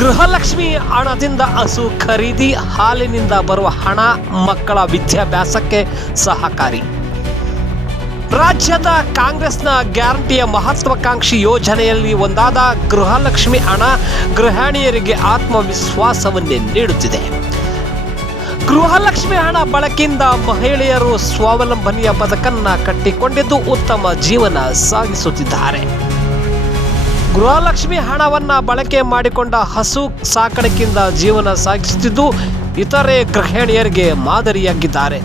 ಗೃಹಲಕ್ಷ್ಮಿ ಹಣದಿಂದ ಹಸು ಖರೀದಿ, ಹಾಲಿನಿಂದ ಬರುವ ಹಣ ಮಕ್ಕಳ ವಿದ್ಯಾಭ್ಯಾಸಕ್ಕೆ ಸಹಕಾರಿ. ರಾಜ್ಯದ ಕಾಂಗ್ರೆಸ್ನ ಗ್ಯಾರಂಟಿಯ ಮಹತ್ವಾಕಾಂಕ್ಷಿ ಯೋಜನೆಯಲ್ಲಿ ಒಂದಾದ ಗೃಹಲಕ್ಷ್ಮಿ ಹಣ ಗೃಹಿಣಿಯರಿಗೆ ಆತ್ಮವಿಶ್ವಾಸವನ್ನೇ ನೀಡುತ್ತಿದೆ. ಗೃಹಲಕ್ಷ್ಮಿ ಹಣ ಬಳಕೆಯಿಂದ ಮಹಿಳೆಯರು ಸ್ವಾವಲಂಬನೆಯ ಬದುಕನ್ನ ಕಟ್ಟಿಕೊಂಡಿದ್ದು ಉತ್ತಮ ಜೀವನ ಸಾಗಿಸುತ್ತಿದ್ದಾರೆ. ಗೃಹಲಕ್ಷ್ಮಿ ಹಣವನ್ನು ಬಳಕೆ ಮಾಡಿಕೊಂಡ ಹಸು ಸಾಕಾಣಿಕೆಯಿಂದ ಜೀವನ ಸಾಗಿಸುತ್ತಿದ್ದು ಇತರೆ ಗೃಹಿಣಿಯರಿಗೆ ಮಾದರಿಯಾಗಿದ್ದಾರೆ.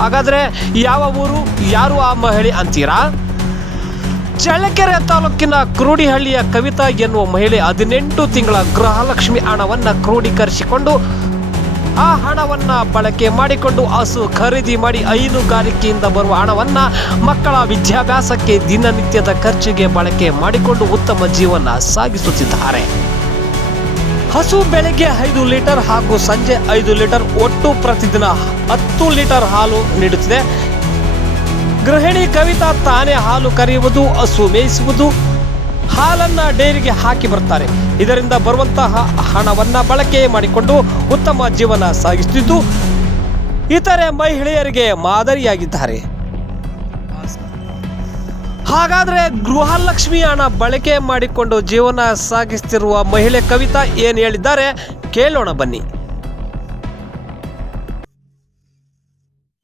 ಹಾಗಾದರೆ ಯಾವ ಊರು, ಯಾರು ಆ ಮಹಿಳೆ ಅಂತೀರಾ? ಚಳ್ಳಕೆರೆ ತಾಲೂಕಿನ ಕ್ರೋಡಿಹಳ್ಳಿಯ ಕವಿತಾ ಎನ್ನುವ ಮಹಿಳೆ 18 ತಿಂಗಳ ಗೃಹಲಕ್ಷ್ಮಿ ಹಣವನ್ನು ಕ್ರೋಢೀಕರಿಸಿಕೊಂಡು ಆ ಹಣವನ್ನು ಬಳಕೆ ಮಾಡಿಕೊಂಡು ಹಸು ಖರೀದಿ ಮಾಡಿ ಹೈನುಗಾರಿಕೆಯಿಂದ ಬರುವ ಹಣವನ್ನು ಮಕ್ಕಳ ವಿದ್ಯಾಭ್ಯಾಸಕ್ಕೆ, ದಿನನಿತ್ಯದ ಖರ್ಚಿಗೆ ಬಳಕೆ ಮಾಡಿಕೊಂಡು ಉತ್ತಮ ಜೀವನ ಸಾಗಿಸುತ್ತಿದ್ದಾರೆ. ಹಸು ಬೆಳಗ್ಗೆ 5 ಲೀಟರ್ ಹಾಗೂ ಸಂಜೆ 5 ಲೀಟರ್ ಒಟ್ಟು ಪ್ರತಿದಿನ 10 ಲೀಟರ್ ಹಾಲು ನೀಡುತ್ತಿದೆ. ಗೃಹಿಣಿ ಕವಿತಾ ತಾನೇ ಹಾಲು ಕರೆಯುವುದು, ಹಸು ಮೇಯಿಸುವುದು, ಹಾಲನ್ನು ಡೈರಿಗೆ ಹಾಕಿ ಬರ್ತಾರೆ. ಇದರಿಂದ ಬರುವಂತಹ ಹಣವನ್ನು ಬಳಕೆ ಮಾಡಿಕೊಂಡು ಉತ್ತಮ ಜೀವನ ಸಾಗಿಸುತ್ತಿದ್ದು ಇತರೆ ಮಹಿಳೆಯರಿಗೆ ಮಾದರಿಯಾಗಿದ್ದಾರೆ. ಹಾಗಾದರೆ ಗೃಹಲಕ್ಷ್ಮಿ ಹಣ ಬಳಕೆ ಮಾಡಿಕೊಂಡು ಜೀವನ ಸಾಗಿಸುತ್ತಿರುವ ಮಹಿಳೆ ಕವಿತಾ ಏನು ಹೇಳಿದ್ದಾರೆ ಕೇಳೋಣ ಬನ್ನಿ.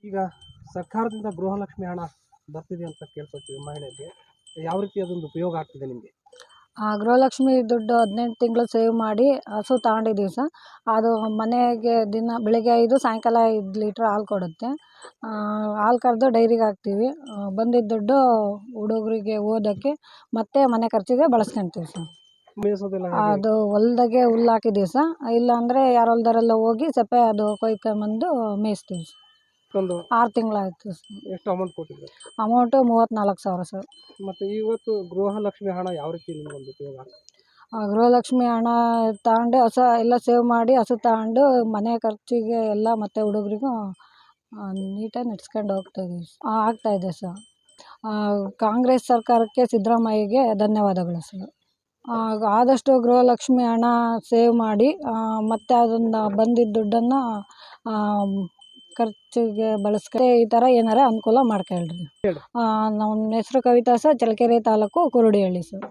ಈಗ ಸರ್ಕಾರದಿಂದ ಗೃಹಲಕ್ಷ್ಮಿ ಹಣ ಬರ್ತಿದೆ ಅಂತ ಕೇಳ್ಕೊಳ್ತೀವಿ. ಮಹಿಳೆಗೆ ಯಾವ ರೀತಿ ಅದೊಂದು ಉಪಯೋಗ ಆಗ್ತಿದೆ ನಿಮಗೆ? ಗೃಹಲಕ್ಷ್ಮಿ ದುಡ್ಡು 18 ತಿಂಗಳು ಸೇವ್ ಮಾಡಿ ಹಸು ತಗೊಂಡಿದ್ದೀವಿ ಸರ್. ಅದು ಮನೆಗೆ ದಿನ ಬೆಳಗ್ಗೆ 5 ಸಾಯಂಕಾಲ 5 ಲೀಟ್ರ್ ಹಾಲು ಕೊಡುತ್ತೆ. ಹಾಲು ಕರೆದು ಡೈರಿಗೆ ಹಾಕ್ತೀವಿ. ಬಂದಿದ್ದ ದುಡ್ಡು ಹುಡುಗರಿಗೆ ಓದೋಕ್ಕೆ ಮತ್ತು ಮನೆ ಖರ್ಚಿಗೆ ಬಳಸ್ಕೊಳ್ತೀವಿ ಸರ್. ಅದು ಹೊಲ್ದಾಗೆ ಹುಲ್ಲು ಹಾಕಿದ್ದೀವಿ ಸರ್. ಇಲ್ಲಾಂದರೆ ಯಾರು ಹೊಲ್ದಾರೆಲ್ಲ ಹೋಗಿ ಸಪ್ಪೆ ಅದು ಕೊಯ್ಕೊಂಬಂದು ಮೇಯಿಸ್ತೀವಿ ಸರ್. 6 ತಿಂಗಳಾಯಿತು ಸರ್. ಎಷ್ಟು ಅಮೌಂಟ್ ಕೊಟ್ಟಿದ್ರು? Amount 34,000 sir. ಮತ್ತು ಇವತ್ತು ಗೃಹಲಕ್ಷ್ಮಿ ಹಣ ಯಾವ ರೀತಿ ನಿಮ್ಗೊಂದು ಉಪಯೋಗ? ಗೃಹಲಕ್ಷ್ಮಿ ಹಣ ತಗೊಂಡು ಹಸು ಎಲ್ಲ ಸೇವ್ ಮಾಡಿ ಹಸು ತಗೊಂಡು ಮನೆ ಖರ್ಚಿಗೆ ಎಲ್ಲ ಮತ್ತು ಹುಡುಗರಿಗೂ ನೀಟಾಗಿ ನಡೆಸ್ಕೊಂಡು ಆಗ್ತಾಯಿದೆ ಸರ್. ಕಾಂಗ್ರೆಸ್ ಸರ್ಕಾರಕ್ಕೆ, ಸಿದ್ದರಾಮಯ್ಯಗೆ ಧನ್ಯವಾದಗಳು ಸರ್. ಆದಷ್ಟು ಗೃಹಲಕ್ಷ್ಮಿ ಹಣ ಸೇವ್ ಮಾಡಿ ಮತ್ತು ಅದನ್ನು ಬಂದಿದ್ದ ದುಡ್ಡನ್ನು ಖರ್ಚಿಗೆ ಬಳಸ್ಕೊಂಡು ಈ ಥರ ಏನಾರ ಅನುಕೂಲ ಮಾಡ್ಕೊಳ್ರಿ. ನಮ್ಮ ಹೆಸರು ಕವಿತಾ ಸರ್, ಚಳ್ಳಕೆರೆ ತಾಲೂಕು ಕುರುಡಿಹಳ್ಳಿ ಸರ್.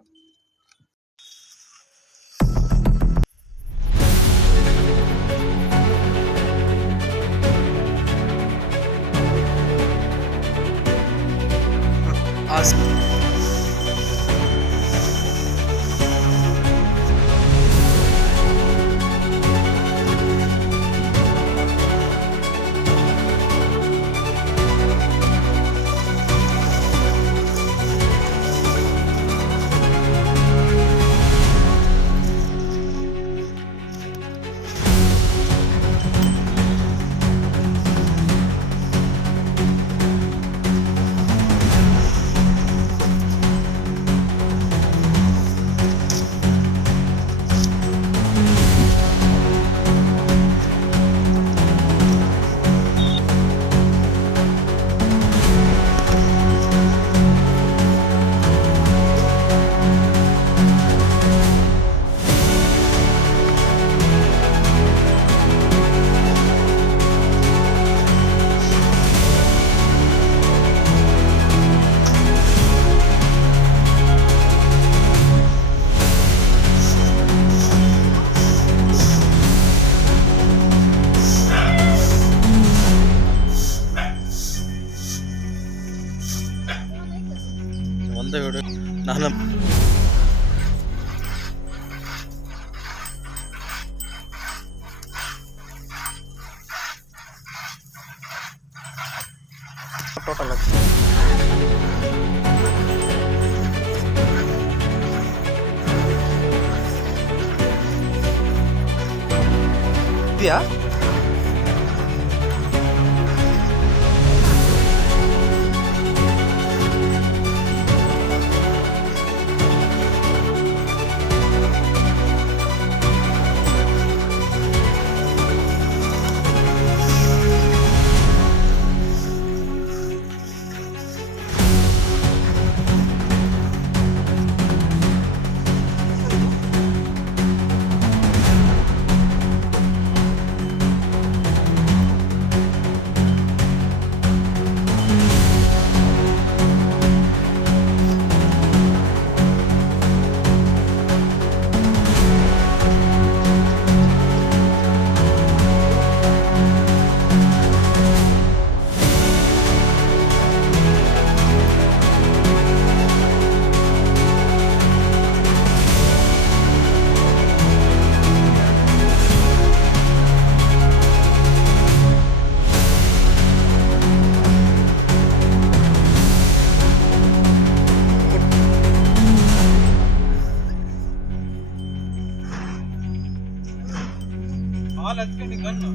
ಒಂದೇ ವಿಡಿಯೋ ನಾನು ಟೋಟಲ್ ಇದೆಯಾ? ಹಾಲು ಹಚ್ಕೊಂಡು ಗನ್ನು